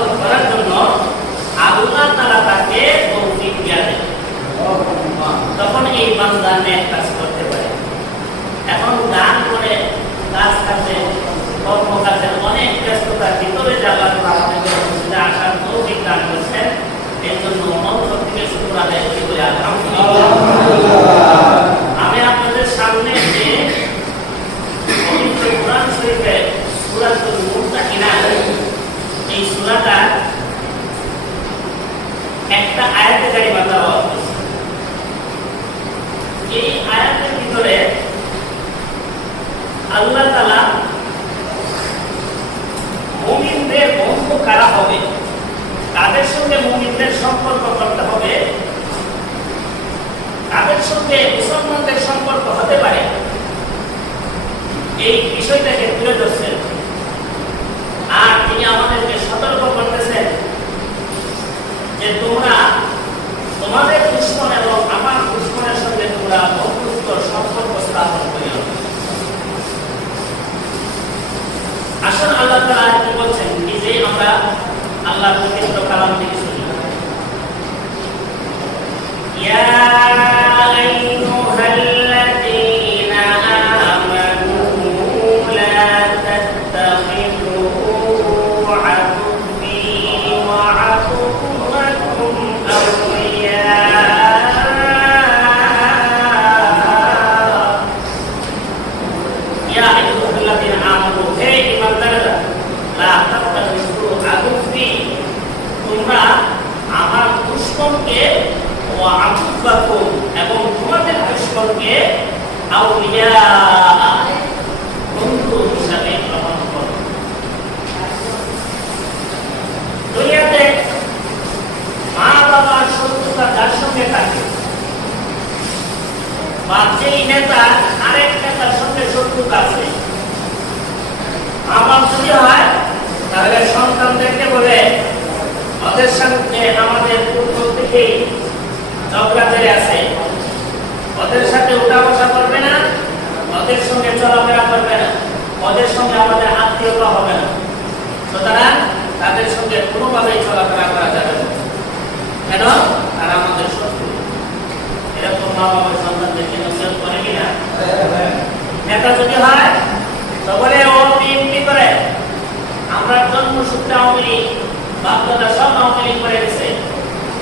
আমল করার জন্য আল্লাহ তাআলা তাকে তৌফিক দিয়ে দেন, তখন এই বান্দা নেক কাজ করতে পারে। এখন গান করে কাজ কাজে কর্মকাজে অনেক ব্যস্ততার ভিতরে আল্লাহ তাআলা আমাদের মসজিদে আসার তৌফিক দান করেছেন। এর জন্য অন্তর থেকে শুকর আদায় করি আলহামদুলিল্লাহ। আমি আপনাদের সামনে যে পবিত্র কোরআন শরীফের সূরাতুল মুত্তাকিনা, এই সূরাটা একটা আয়াতে কারিমা দেওয়া হয়েছে। এই আয়াতের ভিতরে আল্লাহ তাআলা মুমিনদের বন্ধু কারা হবে, তাদের সঙ্গে মুমিনদের সম্পর্ক করতে হবে, তাদের সঙ্গে মুসলমানদের সম্পর্ক হতে পারে, এই বিষয়টাকে তুলে ধরছেন। আর তিনি আমাদেরকে সতর্ক করতেছেন যে তোমরা তোমাদের দুশমন এবং আমার দুশমনের সঙ্গে তোমরা বন্ধুত্ব সম্পর্ক স্থাপন করিও। আসুন আল্লাহ তাআলা কি বলছেন নিজেই আমরা আল্লাহর পবিত্র কালাম থেকে শুনি। ইয়া আইয়ুহাল্লাযীনা আমানু লা তাত্তাখিযু আদুওয়ি ওয়া আদুওয়াকুম আওলিয়া ইয়া আইয়ুহাল্লাযীনা আমানু হে ঈমানদাররা লা তাত্তাখিযু আদুওয়ি তোমরা আমার দুশমনকে ওয়া আদুওয়াকুম এবং তোমাদের দুশমনকে আউলিয়া বন্ধু হিসাবে গ্রহণ করো। দুনিয়াতে মা বাবার শত্রুতা যার সঙ্গে থাকে বা যেই নেতা আরেক নেতার সঙ্গে শত্রুতা আছে, আমার যদি হয় তাহলে সন্তানদেরকে বলে ওদের সঙ্গে আমাদের পূর্ব থেকেই ঝগড়াঝাটি আছে, ওদের সাথে উঠা বসা করবে না, ওদের সঙ্গে চলাফেরা করবে না, ওদের সঙ্গে আমাদের আত্মীয়তা হবে না, সুতরাং তাদের সঙ্গে কোনোভাবেই চলাফেরা করা যাবে না। কেন? তারা আমাদের শত্রু। এরকম মা বাবার সন্তানদেরকে নজর করে কিনা? নেতা যদি হয় তো বলে ও বিএনপি করে, আমরা জন্মসূত্রে আওয়ামী লীগ, বাপদাদা সব আওয়ামী লীগ করে গেছে,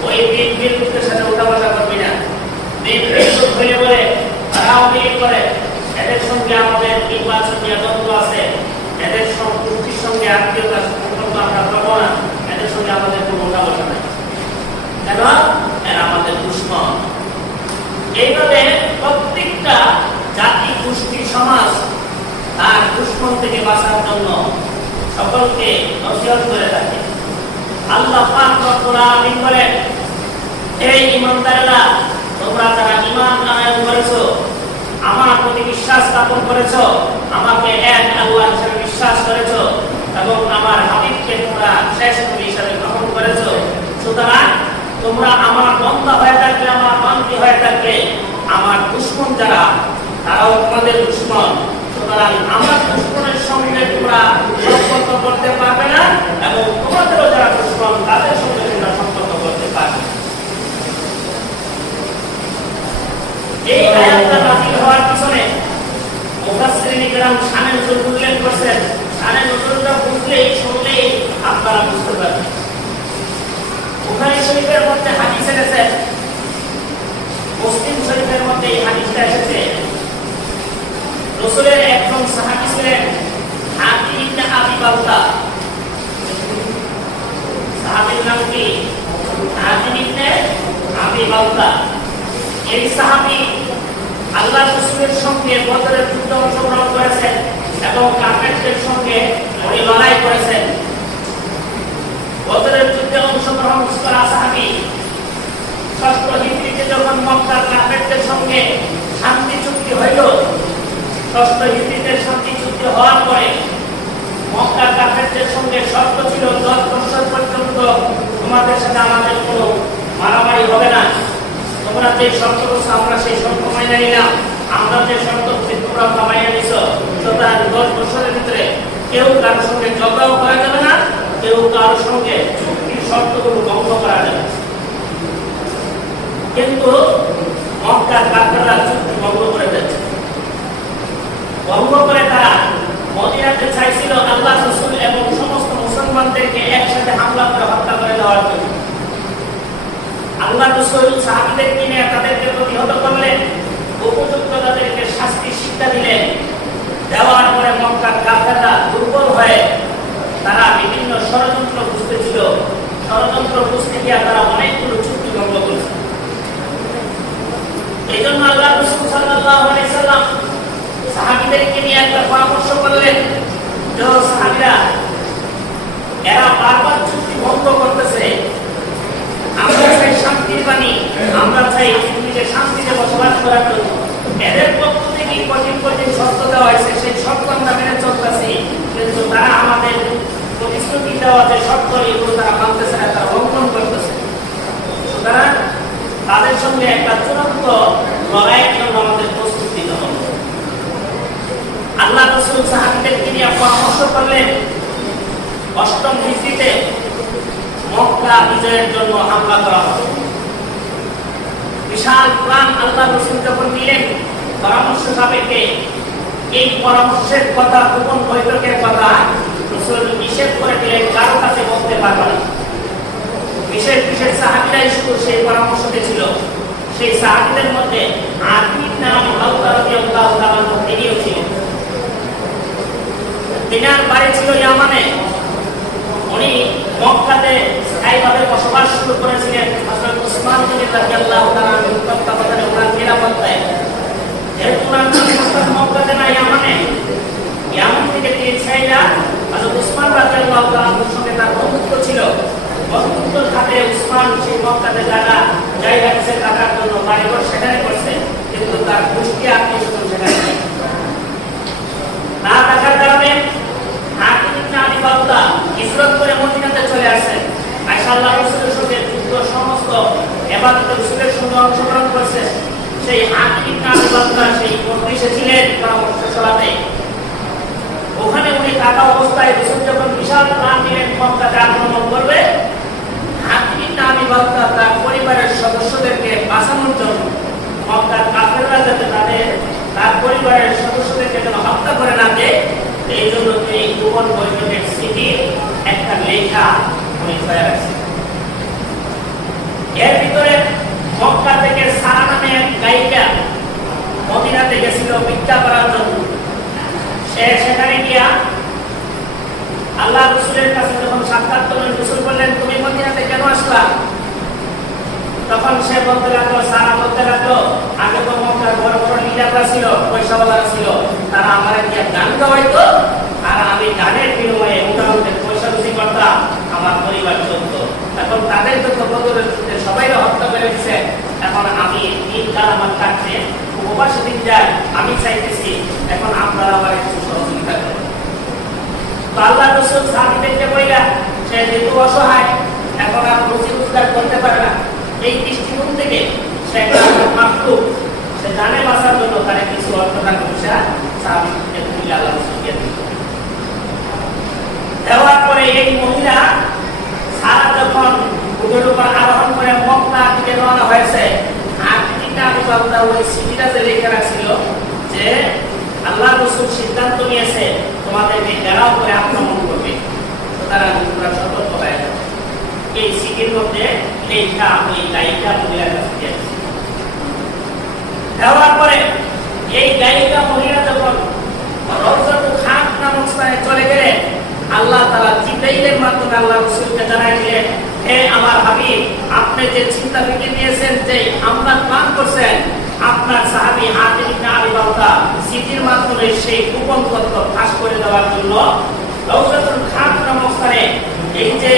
ওই বিএনপির লোকের সাথে উঠা বসা করবি না। বিএনপির লোক হয়ে বলে তারা আওয়ামী লীগ করে, এদের সঙ্গে আমাদের নির্বাচনীয় দ্বন্দ্ব আছে, এদের গোষ্ঠীর সঙ্গে আত্মীয়তা সম্পর্ক আমরা পাবো না, এদের সঙ্গে আমাদের কোনো উঠা বসা নাই। কেন? এরা আমাদের দুশমন। এইভাবে প্রত্যেকটা জাতি, গোষ্ঠী, সমাজ তার দুশমন থেকে বাঁচার জন্য সকলকে নসিহত করে থাকে। আল্লাহ পাক রব্বুল আলামিন বলেন, হে ঈমানদাররা তোমরা যারা ঈমান আনয়ন করেছো, আমার প্রতি বিশ্বাস স্থাপন করেছো, আমাকে এক আল্লাহ হিসেবে বিশ্বাস করেছো এবং আমার হাবিবকে তোমরা শেষ নবী হিসেবে গ্রহণ করেছো, সুতরাং তোমরা আমার বান্দা হয়ে থাকলে, আমার বান্দী হয়ে থাকলে, আমার দুশমন যারা তারাও তোমাদের দুশমন, সুতরাং আমার দুশমনের সঙ্গে তোমরা সম্পর্ক করতে পারবে না এবং তোমাদেরও যারা দুশমন তাদের সঙ্গে তোমরা সম্পর্ক করতে পারবে। এই আয়াতটা নাযিল হওয়ার পিছনে মুফাসসিরিন কিরাম শানে নজুল উল্লেখ করেছেন। শানে নজুলটা বুঝলেই শুনলেই আপনারা বুঝতে পারবেন। বুখারী শরীফের মধ্যে হাদিস এসেছে, মুসলিম শরীফের মধ্যে এই হাদিসটা এসেছে। রাসূলের একজন সাহাবী ছিলেন হাতিম ইবনে আবি বালতা। সাহাবীর নাম কি? হাতিম ইবনে আবি বালতা। এই সাহাবী আল্লাহর রাসূলের সঙ্গে বদরের যুদ্ধে অংশগ্রহণ করেছেন এবং কাফেরদের সঙ্গে উনি লড়াই করেছেন। বদরের যুদ্ধে অংশগ্রহণ করা সাহাবী ৬ষ্ঠ হিজরিতে যখন মক্কার কাফেরদের সঙ্গে শান্তি চুক্তি হইল, ৬ষ্ঠ হিজরিতে শান্তি চুক্তি হওয়ার পরে মক্কার কাফেরদের সঙ্গে শর্ত ছিল ১০ বছর পর্যন্ত তোমাদের সাথে আমাদের কোনো মারামারি হবে না, তোমরা যে শর্ত করছো আমরা সেই শর্ত মাইনে নিলাম, আমরা যে শর্ত তোমরা মাইনে নিছো, সুতরাং ১০ বছরের ভিতরে কেউ কারোর সঙ্গে ঝগড়াও করা যাবে না, কেউ কারোর সঙ্গে মুসলমানদেরকে একসাথে হামলা করে হত্যা করে দেওয়ার জন্য। আল্লাহ রাসূল সাহাবীদেরকে নিয়ে তাদেরকে প্রতিহত করলেন, উপযুক্ত তাদেরকে শাস্তি শিক্ষা দিলেন। দেওয়ার পরে মক্কার কাফেররা দুর্বল হয়ে তারা বিভিন্ন ষড়যন্ত্র বুঝতেছিল। ষড়যন্ত্র বুঝতে গিয়ে তারা অনেকগুলো চুক্তি ভঙ্গ করেছে। এই জন্য আল্লাহ রাসূল সাল্লাল্লাহু আলাইহি সাল্লাম সাহাবীদেরকে নিয়ে একটা পরামর্শ করলেন যে সাহাবীরা এরা বারবার চুক্তি ভঙ্গ করতেছে, আমরা চাই শান্তির বাণী, আমরা চাই পৃথিবীতে শান্তিতে বসবাস করার জন্য। এদের পক্ষ থেকে কঠিন কঠিন শর্ত দেওয়া হয়েছে, সেই শর্ত আমরা মেনে চলতেছি, কিন্তু তারা আমাদের প্রতিশ্রুতি দেওয়া যে শর্ত এগুলো তারা মানতেছে না, তারা লঙ্ঘন করতেছে। সুতরাং তাদের সঙ্গে একটা চূড়ান্ত লড়াইয়ের জন্য আমাদের প্রস্তুতি নিতে হবে। আল্লাহ রাসূল সাহাবীদেরকে নিয়ে পরামর্শ করলেন, অষ্টম হিজরিতে মক্কা বিজয়ের জন্য হামলা করা হবে। বিশাল প্ল্যান আল্লাহ রাসূল যখন দিলেন পরামর্শ সাপেক্ষে, এই পরামর্শের কথা, গোপন বৈঠকের কথা রাসূল নিষেধ করে দিলেন, কারো কাছে বলতে পারবে না। বিশেষ বিশেষ সাহাবীরাই শুধু সেই পরামর্শ দিয়েছিল। সেই সাহাবীদের মধ্যে আতিক ইবনে আবি বাকর রাদিয়াল্লাহু তাআলা তিনিও ছিলেন। তিনার বাড়ি ছিল ইয়ামানে। উনি মক্কাতে স্থায়ীভাবে বসবাস শুরু করেছিলেন হযরত উসমান রাদিয়াল্লাহু তাআলা তত্ত্বাবধানে, ওনার নিরাপত্তায়। যেহেতু ওনার মক্কাতে না ইয়ামানে, ইয়ামান থেকে তিনি ছাইরা হযরত উসমান রাদিয়াল্লাহু তাআলার সঙ্গে তার বন্ধুত্ব ছিল। বন্ধুত্বের সাথে উসমান সেই মক্কাতে জায়গা দিয়েছে থাকার জন্য, বাড়িঘর সেখানে করছে, কিন্তু তার গোষ্ঠী আত্মীয়স্বজন সেখানে নেই। না থাকার কারণে আতিক ইবনে আবি বাকর হিজরত করে মদিনাতে চলে আসেন। আয়েশা আল্লাহর রাসূলের সঙ্গে যুদ্ধ সমস্ত ইবাদতে রাসূলের সঙ্গে অংশগ্রহণ করছে। সেই আতিক ইবনে আবি বাকর সেই মজলিসে ছিলেন পরামর্শ সভাতে। ওখানে উনি থাকা অবস্থায় রাসূল যখন বিশাল প্ল্যান দিলেন মক্কাতে আক্রমণ করবে, আতিক ইবনে আবি বাকর তার পরিবারের সদস্যদেরকে বাঁচানোর জন্য, মক্কার কাফেররা যাতে তার পরিবারের সদস্যদেরকে যেন হত্যা করে না দেয়, এই জন্য তিনি গোপন বৈঠকের স্মৃতির একটা লেখা উনি তৈরি করেছেন। এর ভিতরে মক্কা থেকে সারা নামে এক গায়িকা মদিনাতে গেছিল ভিক্ষা করার জন্য। সে সেখানে গিয়া আল্লাহ রাসূলের কাছে যখন সাক্ষাৎ করলেন, রাসূল বললেন, তুমি মদিনাতে কেন আসলা? তখন সে বলতে লাগলো, সারা বলতে লাগলো, আগে তো মক্কার বড় বড় লিডাররা ছিল, পয়সাওয়ালারা ছিল, তারা আমার দিয়ে গান গাওয়াইতো, আর আমি গানের বিনিময়ে মোটামুটি পয়সা রুজি করতাম, আমার পরিবার চলত। এখন তাদের যত বদলের যুদ্ধে সবাই হত্যা করে দিচ্ছে, এখন আমি দিনকাল আমার কাটছে, উপবাসে দিন যায়, আমি চাইতেছি এখন আপনারা আমার একটু সহযোগিতা করেন। তো আল্লাহ রাসূল সাহাবীদেরকে বললেন, সে যেহেতু অসহায়, এখন আর রুজি রোজগার করতে পারে না, এই দৃষ্টিকোণ থেকে সে মাকলুক, সে জানে বাঁচার জন্য তার কিছু অর্থ টাকা পয়সা সাহাবীদেরকে দিলেন। আল্লাহ রাসূলকে দেওয়ার পরে এই মহিলা সারা যখন উটের উপর আরোহণ করে মক্কা থেকে রওনা হয়েছে, আতিক ইবনে আবি বাকর ওই চিঠিটা যে লিখে রাখছিল যে আল্লাহ রাসূল সিদ্ধান্ত নিয়েছে তোমাদেরকে ঘেরাও করে আক্রমণ করবে, সুতরাং তোমরা সতর্ক হয়ে যাও। এই চিঠির মধ্যে লেখা ওই গায়িকা মহিলার কাছে দিয়েছে। দেওয়ার পরে এই গায়িকা মহিলা যখন রওজাতুল খাক নামক স্থানে চলে গেলেন, আল্লাহ তাআলা জিবরাইলের মাধ্যমে আল্লাহ রাসূলকে জানাই দিলেন, হে আমার হাবিব, আপনি যে চিন্তা ফিকির নিয়েছেন, যে আমরা প্ল্যান করছেন, আপনার সাহাবী আতিক ইবনে আবি বাকর চিঠির মাধ্যমে সেই গোপন তথ্য ফাঁস করে দেওয়ার জন্য রওজাতুল খাক নামক স্থানে এই যে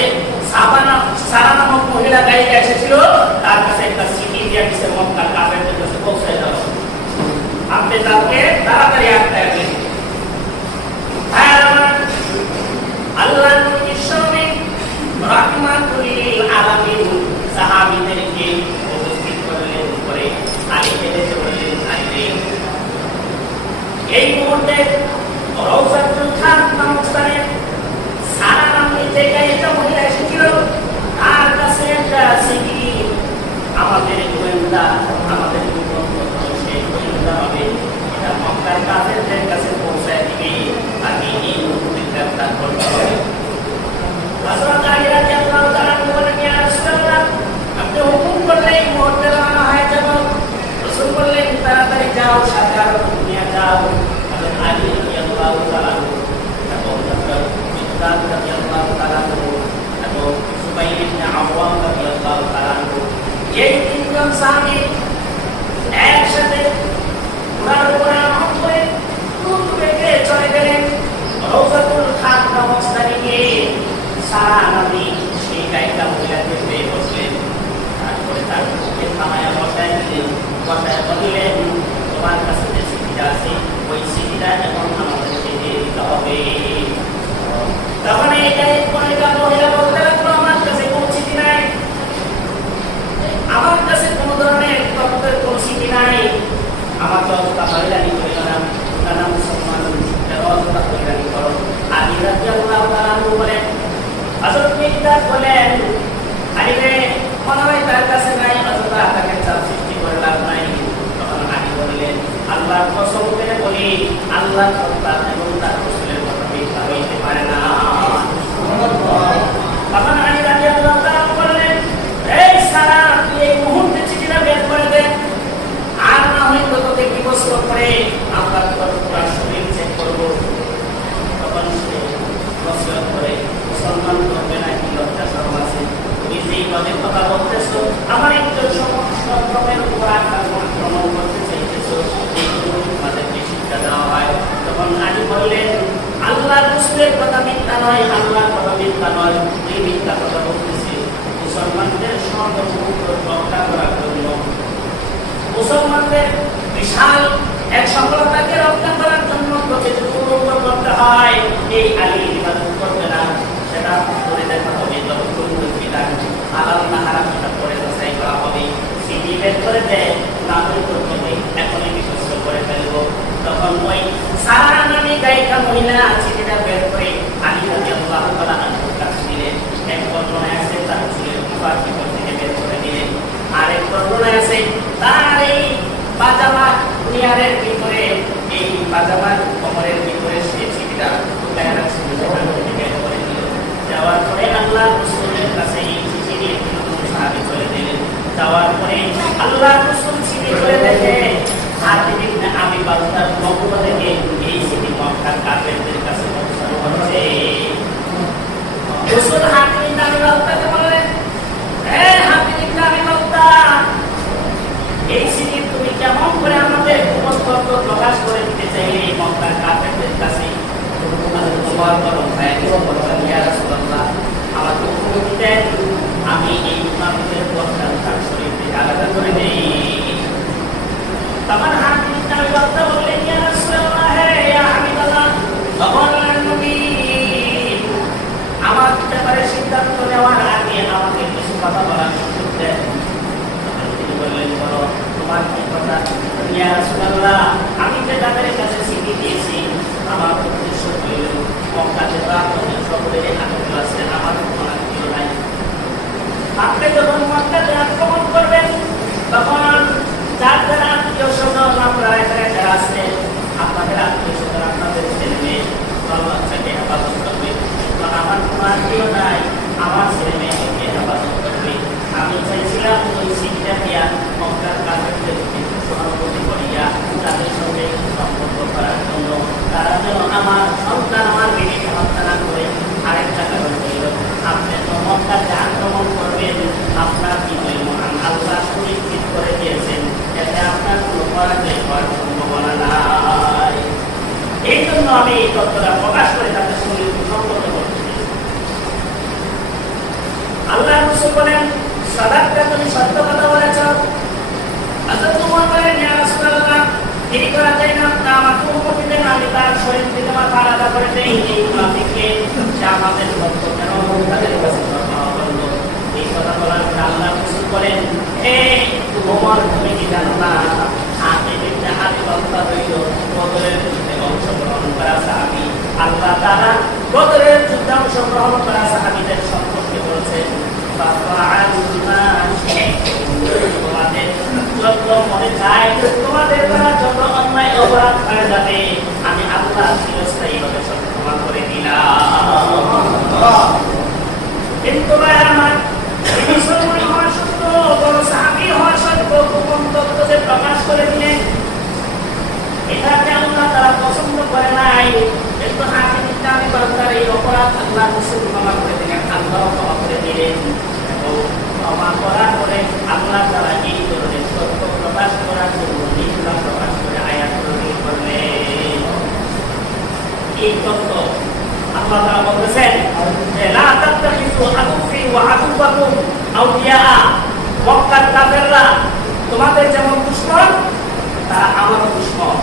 সারা নামক মহিলা গায়িকা এসেছিল, তার কাছে একটা চিঠি দিয়ে দিয়েছে মক্কার কাফেরদের কাছে পৌঁছে দাও, আপনি তাকে তাড়াতাড়ি আটকায় দিন। আল্লাহ নবী রাহমাতুল লিল আলামিন সাহাবীদেরকে উপস্থিত করলেন, করে আলী এসে বললেন, আলী এই মুহূর্তে রওজাতুল খাক নামক স্থানে সাহাবী একসাথে ঘোড়ার উপরে আরোহণ করে দ্রুত বেগে চলে গেলেন রওজাতুল খান নামক স্থানে গিয়ে সারা নবী সেই গায়িকা মহিলাকে পেয়ে বসলেন। তারপরে তার বুকে থামায়া বসায় দিলেন, বসায় বললেন, তোমার কাছে যে চিঠিটা আছে ওই চিঠিটা এখন আমাদেরকে দিয়ে দিতে হবে। তখন এই গায়িকা মহিলা বলতে লাগলো, আমার কাছে কোনো চিঠি নাই, আমার কাছে কোনো ধরনের তত্ত্বের কোনো চিঠি নাই, আমাকে অতটা হয়রানি করে না, তারা মুসলমান অতটা হয়রানি করো। আলী রাদিয়াল্লাহু তাআলা বলেন, হযরত মিকদাদ বলেন, আলী রে মনে হয় তার কাছে নাই, অতটা তাকে চাপ সৃষ্টি করে লাভ নাই। তখন আলী বললেন, আল্লাহর কসম করে বলি, আল্লাহ এবং তার রাসূলের কথা মিথ্যা হইতে পারে না। তখন আলী রাদিয়াল্লাহু তাআলা বললেন, এই সারা তুই এই মুহূর্তে চিঠিটা বের করে দে, আর না হয়তো তোকে কি বছর পরে আমরা তোর পুরো শরীর চেক করবো। তখন সে বছর পরে মুসলমান করবে না কি লজ্জা শরম আছে, তুমি যেইভাবে কথা বলতেছো আমার একটু সমস্যার উপর আক্রমণ করতে চাইতেছো, এইগুলো তোমাদেরকে শিক্ষা দেওয়া হয়। তখন আলী বললেন, আল্লাহর রাসূলের কথা মিথ্যা নয়, আল্লাহর কথা মিথ্যা নয়, তুই মিথ্যা কথা বলতেছিস। মুসলমানদের সর্বভৌমত্ব রক্ষা করার জন্য, মুসলমানদের বিশাল এক সফলতাকে রক্ষা করার জন্য তোকে যে পূর্ণ করতে হয়, এই আলী ইবাদত করবে না, সেটা করে দেখা হবে। যতক্ষণ বিধান হালাল না হারাম সেটা পরে যাচাই করা হবে। সিটি বের করে দেয়, না হলে তোকে এখনই বিশ্বস্ত করে ফেলবো। তখন ওই সারা নামী গায়িকা মহিলা চিঠিটা বের করে আলী রাদিয়াল্লাহু তাআলা আনহুর কাছে দিলেন। এক বর্ণনায় আছে তার চুলের মুখার ভিতর থেকে বের করে দিলেন, আরেক বর্ণনায় আছে তার এই পাজামা নিয়ারের ভিতরে, এই পাজামার কোমরের ভিতরে সে চিঠিটা লুকায় রাখছিল, সেখান থেকে বের করে দিল। যাওয়ার পরে আল্লাহর রাসূলের কাছে এই চিঠি নিয়ে সাহাবী চলে দিলেন। যাওয়ার পরে আল্লাহর রাসূল চিঠি করে দেখে হাতিব ইবনে আবি বালতার পক্ষ থেকে এই চিঠি মক্কার কাফেরদের কাছে পৌঁছানো হচ্ছে। রাসূল হাতিব ইবনে আবি বালতাকে বললেন, হে হাতিব ইবনে আবি বালতা, এই চিঠি তুমি কেমন করে আমাদের উপস্থিত প্রকাশ করে দিতে চাইলে এই মক্কার কাফেরদের কাছে? তোমার বড় ভাই ইয়া রাসূলুল্লাহ, আমাকে অনুমতি দেন, আমি এই মুনাফিকের কথা তার শরীর থেকে আলাদা করে দেই। তখন হাতিব ইবনে আবি বালতা বললেন, ইয়া রাসূলুল্লাহ, হে ইয়া হাবিবাল্লাহ, বললেন নবী, আমার ব্যাপারে সিদ্ধান্ত নেওয়ার আগে আমাকে কিছু কথা বলার সুযোগ দেন। তিনি বললেন, বলো তোমার কি কথা? ইয়া রাসূলুল্লাহ, আমি যে তাদের কাছে চিঠি দিয়েছি আমার উদ্দেশ্য হইল মক্কাতে তো আপনাদের সকলের আত্মীয় আছে, আমার কোনো আত্মীয় নাই। আপনি যখন মক্কাতে আক্রমণ করবেন তখন যার যারা আত্মীয় স্বজন আপনারা এখানে যারা আছে, আপনাদের আত্মীয় স্বজন, আপনাদের ছেলে মেয়ে বাচ্চাকে হেফাজত করবে। আমার কোনো আত্মীয় নাই, আমার ছেলে মেয়েকে হেফাজত করবে। আমি চাইছিলাম ওই চিঠিটা দিয়া মক্কার কাফেরদেরকে সহানুভূতি করিয়া তাদের সঙ্গে সম্পর্ক করার জন্য, তারা যেন আমার সন্তান, আমার মেয়েকে হত্যা না করে। আরেকটা কারণ হইল, আপনি তো মক্কাতে আক্রমণ করবেন, আপনার বিজয় মহান আল্লাহ সুনিশ্চিত করে দিয়েছেন, এতে আপনার কোনো পরাজয় হওয়ার সম্ভাবনা নাই। এই জন্য আমি এই তথ্যটা প্রকাশ করে তাদের সঙ্গে সম্পর্ক করতে চাই। আল্লাহ রাসূল বলেন, সাদাতটা, তুমি সত্য কথা বলেছ। হযরত ওমর বলেন, ইয়া রাসূলুল্লাহ, এই করা যায় না, আমাকে অনুমতি দেন, আমি তার শরীর থেকে মাথা আলাদা করে দেই। এই মুনাফিককে সে আমাদের ভক্ত কেন তাদের কাছে ধর্ম করলো? এই কথা বলার পর আল্লাহ রাসূল বলেন, হে ওমর, তুমি কি জানো না হাতিব ইবনে আবি বালতা হইল বদরের যুদ্ধে অংশগ্রহণ করা সাহাবী। আল্লাহ তাআলা বদরের যুদ্ধে অংশগ্রহণ করা সাহাবীদের সম্পর্কে বলেছেন, তোমাদের যত মনে চায়, তোমাদের দ্বারা যত অন্যায় অপরাধ হয়ে যাবে, আমি আল্লাহ চিরস্থায়ীভাবে সব ক্ষমা করে দিলাম। কিন্তু আমার মুসলমান হওয়া সত্ত্বেও, বড় সাহাবী হওয়া সত্ত্বেও গোপন তথ্য যে প্রকাশ করে দিলেন, এটাকে আল্লাহ তারা পছন্দ করে নাই। কিন্তু হাতিব ইবনে আবি বালতার এই অপরাধ আল্লাহ রাসূল ক্ষমা করে দিলেন, আল্লাহ ক্ষমা করে দিলেন। এবং ক্ষমা করার পরে আল্লাহ তারা এই ধরনের আল্লাহ তাআলা বলেছেন যে লা তাত্তাখিযু আদুফি ওয়া আদুবাকুম আউলিয়া, মক্কার কাফেররা তোমাদের যেমন দুশমন তারা আমারও দুশমন।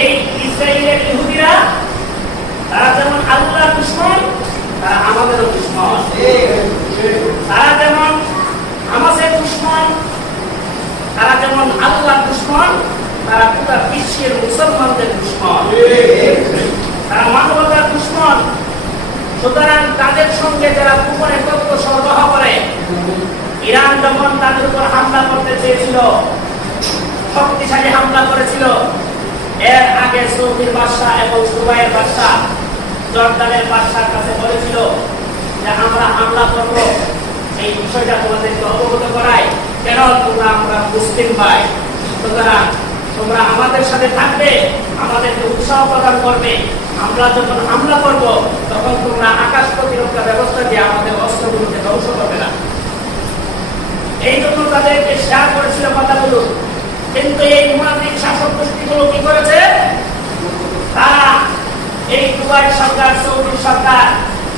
এই ইসরায়েলের ইহুদিরা তারা যেমন আল্লাহর দুশমন তারা আমাদেরও দুশমন। তারা যেমন আমাদের দুশমন, তারা যেমন আল্লাহর দুশমন, তারা গোটা বিশ্বের মুসলমানদের দুশমন, তারা মানবতার দুশমন। সুতরাং তাদের সঙ্গে যারা গোপনে তথ্য সরবরাহ করে, ইরান যখন তাদের উপর হামলা করতে চেয়েছিল, শক্তিশালী হামলা করেছিল, এর আগে সৌদির বাদশা এবং দুবাইয়ের বাদশা জর্দানের বাদশার কাছে বলেছিল যে আমরা হামলা করব, এই বিষয়টা তোমাদেরকে অবগত করাই, কেন তোমরা আমরা মুসলিম ভাই, সুতরাং তোমরা আমাদের সাথে থাকবে, আমাদেরকে উৎসাহ প্রদান করবে। আমরা যখন হামলা করব তখন তোমরা আকাশ প্রতিরক্ষা ব্যবস্থা দিয়ে আমাদের অস্ত্রগুলোকে ধ্বংস করবে না। এই জন্য তাদেরকে শেয়ার করেছিল কথাগুলো। কিন্তু এই মুনাফিক শাসক গোষ্ঠীগুলো কি করেছে? তারা এই দুবাই সরকার, সৌদি সরকার,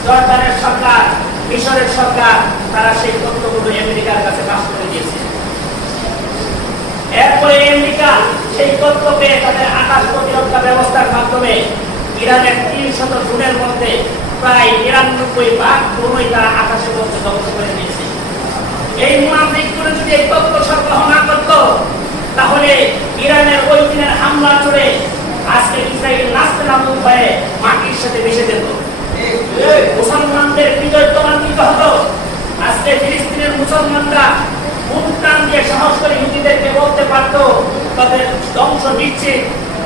জর্দানের সরকার, মিশরের সরকার, তারা সেই তথ্যগুলো আমেরিকার কাছে পাস করে দিয়েছে। এরপরে আমেরিকা সেই তথ্য পেয়ে তাদের আকাশ প্রতিরক্ষা ব্যবস্থার মাধ্যমে ইরানের ৩০০ ড্রোনের মধ্যে প্রায় ৯৯ ড্রোনই তারা আকাশে মধ্যে ধ্বংস করে দিয়েছে। এই মুনাফিকগুলো যদি এই তথ্য সরবরাহ না করত, তাহলে ইরানের ওই দিনের হামলা চলে আজকে ইসরায়েল নাস্তে নাবুদ হয়ে মাটির সাথে মিশে যেত। মুসলমানদের বিজয় ত্বরান্বিত হতো। আজকে ফিলিস্তিনের মুসলমানরা বুকটান দিয়ে সাহস করে ইহুদিদেরকে বলতে পারত তাদের ধ্বংস দিচ্ছে,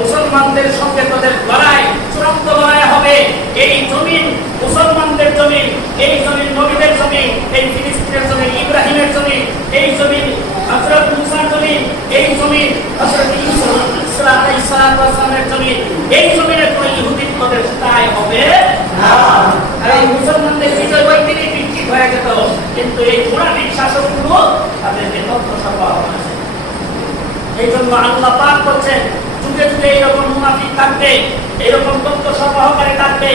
মুসলমানদের সঙ্গে তাদের লড়াই, চূড়ান্ত লড়াই হবে। এই জমিন মুসলমানদের জমিন, এই জমিন নবীদের জমিন, এই ফিলিস্তিনের জমিন ইব্রাহিমের জমিন, এই জমিন হযরত মুসার জমিন, এই জমিন হযরত ঈসা আলাইহিস সালামের জমিন। এই জমিনে কোনো ইহুদিত্বের স্থায়ী হবে না। আর এই মুসলমানদের বিজয় ওই দিনই নিশ্চিত হয়ে যেত। কিন্তু এই মুনাফিক শাসকগুলো তাদেরকে তথ্য সরবরাহ করেছে। এই জন্য আল্লাহ পাক বলছেন, যুগে যুগে এইরকম মুনাফিক থাকবে, এইরকম তথ্য সরবরাহকারী থাকবে।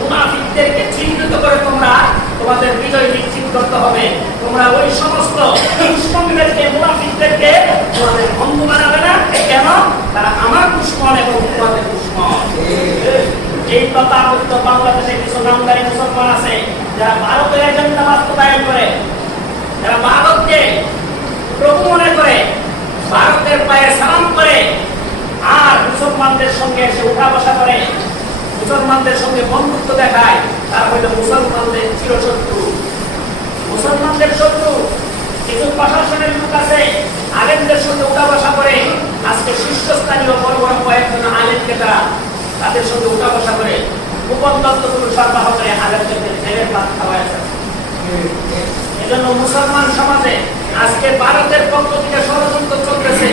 মুনাফিকদেরকে চিহ্নিত করে তোমরা তোমাদের বিজয় নিশ্চিত করতে হবে। তোমরা ওই সমস্ত দুশমনদেরকে, মুনাফিকদেরকে তোমাদের বন্ধু বানাবে না। কেন? তারা আমার দুশমন এবং তোমাদের দুশমন। এই তথাকথিত বাংলাদেশে কিছু নামধারী মুসলমান আছে যারা ভারতের এজেন্ডা বাস্তবায়ন করে, যারা ভারতকে প্রভু মনে করে, ভারতের পায়ে সালাম করে, আর মুসলমানদের সঙ্গে এসে উঠা বসা করে, মুসলমানদের সঙ্গে বন্ধুত্ব দেখায়। তারা হইল মুসলমানদের চিরশত্রু, মুসলমানদের শত্রু। কিছু প্রশাসনের লোক আছে আলেমদের সঙ্গে উঠা বসা করে। আজকে শীর্ষস্থানীয় বড় বড় কয়েকজন আলেমকে তাদের সঙ্গে উঠা বসা করে গোপন তত্ত্বগুলো সরবরাহ করে আলেমদের জেলের ভাত খাওয়ায়। এজন্য মুসলমান সমাজে আজকে ভারতের পক্ষ থেকে ষড়যন্ত্র চলতেছে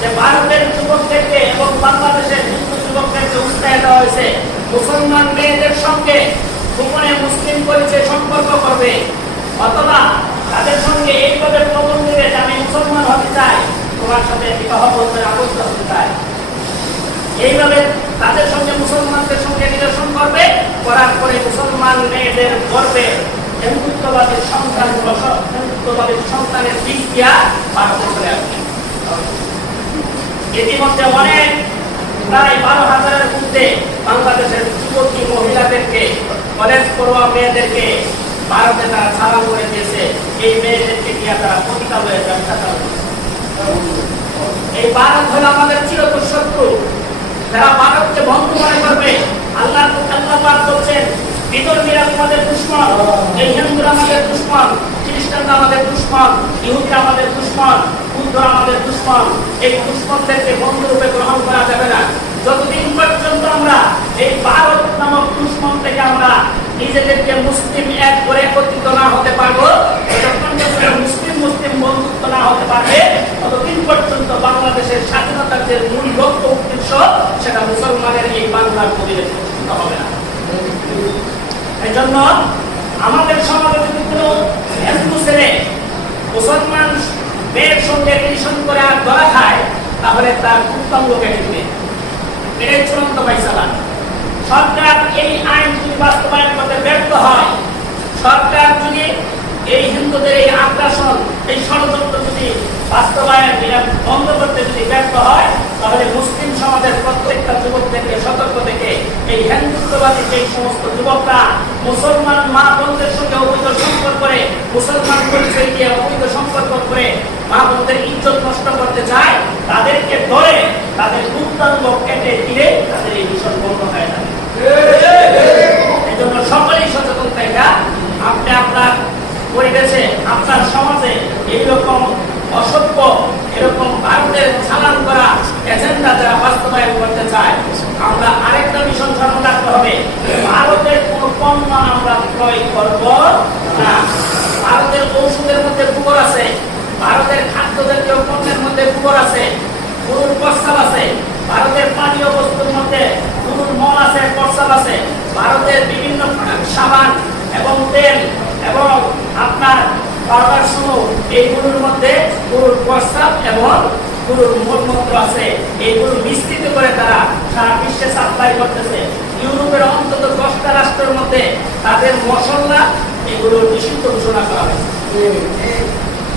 যে ভারতের যুবকদেরকে এবং বাংলাদেশের হিন্দু যুবকদেরকে উৎসাহ দেওয়া হয়েছে মুসলমান মেয়েদের সঙ্গে গোপনে মুসলিম পরিচয় সম্পর্ক করবে, অথবা তাদের সঙ্গে এইভাবে প্রবল দেবে যে আমি মুসলমান হতে চাই, তোমার সাথে বিবাহ বন্ধনে আবদ্ধ হতে চাই। এইভাবে তাদের সঙ্গে মুসলমানদের সঙ্গে রিলেশন করবে, করার পরে মুসলমান মেয়েদের গর্বে হিন্দুত্ববাদীর সন্তানের দিক দিয়া ভারতে চলে আসবে। ইতিমধ্যে অনেক প্রায় 12,000-এর মধ্যে বাংলাদেশের যুবতী মহিলাদেরকে, কলেজ পড়ুয়া মেয়েদেরকে ভারতে তারা সালাম করে দিয়েছে। এই মেয়েদেরকে নিয়ে তারা পতিতালয়ে ব্যবসা চালাচ্ছে। এই ভারত হলো আমাদের চিরতর শত্রু। যারা ভারতকে বন্ধু মনে করবে, আল্লাহ পাক বলছেন বিধর্মীরা আমাদের দুশমন, এই হিন্দুরা আমাদের দুশমন, খ্রিস্টানরা আমাদের দুশমন, ইহুদিরা আমাদের দুশমন, বুদ্ধরা আমাদের দুশমন। এই দুশমনদেরকে বন্ধুরূপে গ্রহণ করা যাবে না। যতদিন পর্যন্ত আমরা এই ভারত নামক দুশমন থেকে আমরা নিজেদেরকে মুসলিম এক করে একত্রিত না হতে পারবো, যতক্ষণ পর্যন্ত মুসলিম মুসলিম বন্ধুত্ব না হতে পারবে, ততদিন পর্যন্ত বাংলাদেশের স্বাধীনতার যে মূল লক্ষ্য উদ্দেশ্য সেটা মুসলমানের এই বাংলার মধ্যে প্রতিষ্ঠিত হবে না। এই জন্য আমাদের সমাজে যদি কোনো হিন্দু ছেলে মুসলমান মেয়ের সঙ্গে রিলেশন করে আর ধরা খায়, তাহলে তার উত্তম কেটে দিবে। এটাই চূড়ান্ত ফাইসালা। সরকার এই আইন যদি বাস্তবায়ন করতে ব্যর্থ হয়, সরকার যদি এই হিন্দুদের এই আগ্রাসন, এই ষড়যন্ত্র যদি বাস্তবায়ন বন্ধ করতে যদি ব্যর্থ হয়, তাহলে মুসলিম সমাজের প্রত্যেকটা যুবক থেকে সতর্ক থেকে এই হিন্দুত্ববাদী যে সমস্ত যুবকরা মুসলমান মা বোনদের সঙ্গে অবৈধ সম্পর্ক করে, মুসলমান পরিচয় দিয়ে অবৈধ সম্পর্ক করে মা বোনদের ইজ্জত নষ্ট করতে চায়, তাদেরকে ধরে তাদের উত্তরাঙ্গ কেটে দিলে তাদের এই ভীষণ বন্ধ হয়ে যাবে। এই জন্য সকলেই সচেতন থাকা, আপনি আপনার পরিবেশে, আপনার সমাজে এইরকম অসভ্য, এরকম ভারতের চালান করা এজেন্ডা যারা বাস্তবায়ন করতে চায়, আমরা আরেকটা মিশন স্মরণ রাখতে হবে, ভারতের কোন পণ্য আমরা ক্রয় করব না। ভারতের ঔষধের মধ্যে গোবর আছে, ভারতের খাদ্যজাতীয় পণ্যের মধ্যে গোবর আছে, গরুর প্রস্রাব আছে, ভারতের পানীয় বস্তুর মধ্যে গরুর মল আছে, প্রস্রাব আছে, ভারতের বিভিন্ন সাবান এবং তেল এবং আপনার পাউডার সহ এইগুলোর মধ্যে গরুর প্রস্রাব এবং গরুর মলমূত্র আছে। এইগুলো মিশ্রিত করে তারা সারা বিশ্বে সাপ্লাই করতেছে। ইউরোপের অন্তত 10টা রাষ্ট্রের মধ্যে তাদের মশলা এগুলো নিষিদ্ধ ঘোষণা করা হয়েছে।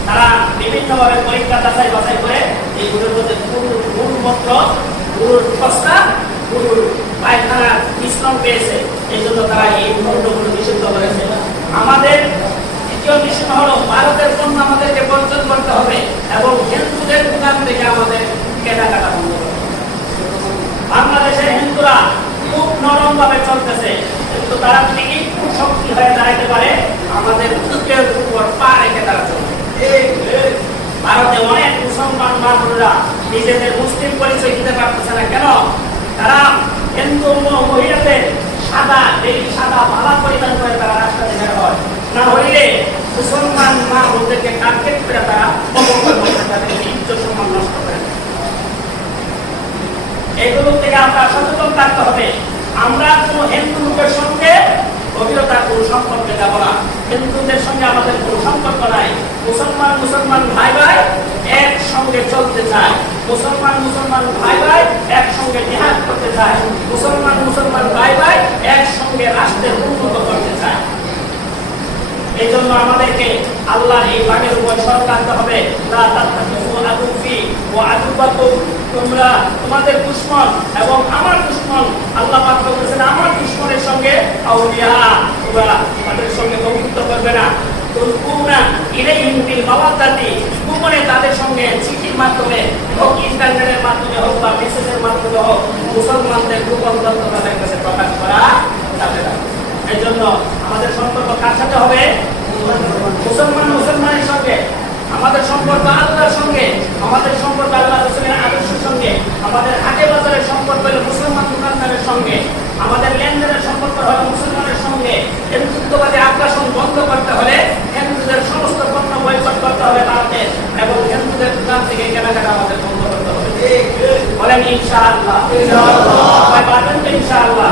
তারা বিভিন্নভাবে পরীক্ষা যাচাই বাছাই করে এইগুলোর মধ্যে গরুর মূত্র, গরুর প্রস্রাব, গরুর পায়খানার মিশ্রণ পেয়েছে, এই জন্য তারা এই পণ্যগুলো নিষিদ্ধ করেছে। আমাদের দ্বিতীয় মিশন হলো ভারতের পণ্য আমাদেরকে বর্জন করতে হবে এবং হিন্দুদের দোকান থেকে আমাদের কেনাকাটা বন্ধ করতে হবে। বাংলাদেশের হিন্দুরা খুব নরম ভাবে চলতেছে, কিন্তু তারা যদি একটু শক্তি হয়ে দাঁড়াতে পারে, আমাদের বুকের উপর পা রেখে তারা চলবে। ভারতে অনেক মুসলমান মানুষরা নিজেদের মুসলিম পরিচয় দিতে পারতেছে না। কেন? তারা হিন্দু মহিলাদের সাদা মালা পরিধান করে তারা রাস্তাতে বের হয়, না হইলে মুসলমান মা ওদেরকে টার্গেট করে তারা তাদের ইজ্জত সম্মান নষ্ট করে। এগুলো থেকে আমরা সচেতন থাকতে হবে। আমরা কোন হিন্দু লোকের সঙ্গে গভীরতা কোন সম্পর্কে যাব না। হিন্দুদের সঙ্গে আমাদের কোন সম্পর্ক নাই। মুসলমান ভাই ভাই একসঙ্গে চলতে চায়, মুসলমান ভাই ভাই একসঙ্গে জিহাদ করতে চায়, মুসলমান ভাই ভাই একসঙ্গে রাষ্ট্রের উন্নত করতে চায়। এই জন্য আমাদেরকে আল্লাহর এই বাণীর উপর সরকার রাখতে হবে। তোমরা তোমাদের দুশমন এবং আমার দুশমন, আল্লাহ পাক বলেছেন আমার দুশমনের সঙ্গে আউলিয়া, তোমরা তাদের সঙ্গে বন্ধুত্ব করবে না। গোপনে তাদের সঙ্গে চিঠির মাধ্যমে হোক, ইন্টারনেটের মাধ্যমে হোক বা মেসেজের মাধ্যমে হোক, মুসলমানদের গোপন তথ্য তাদের কাছে প্রকাশ করা যাবে না। এই জন্য আমাদের সম্পর্ক কার সাথে হবে? মুসলমানের সঙ্গে। আমাদের সম্পর্ক আল্লাহর সঙ্গে, আমাদের সম্পর্ক আল্লাহ রাসূলের আদর্শের সঙ্গে, আমাদের হাটে বাজারের সম্পর্ক হলো মুসলমান দোকানদারের সঙ্গে, আমাদের লেনদেনের সম্পর্ক হলো মুসলমানের সঙ্গে। হিন্দুত্ববাদী আগ্রাসন বন্ধ করতে হলে হিন্দুদের সমস্ত পণ্য বয়কট করতে হবে ভারতের, এবং হিন্দুদের দোকান থেকে কেনাকাটা আমাদের বন্ধ করতে হবে। বলেন ইনশাআল্লাহ। ইনশাআল্লাহ। ইনশাআল্লাহ।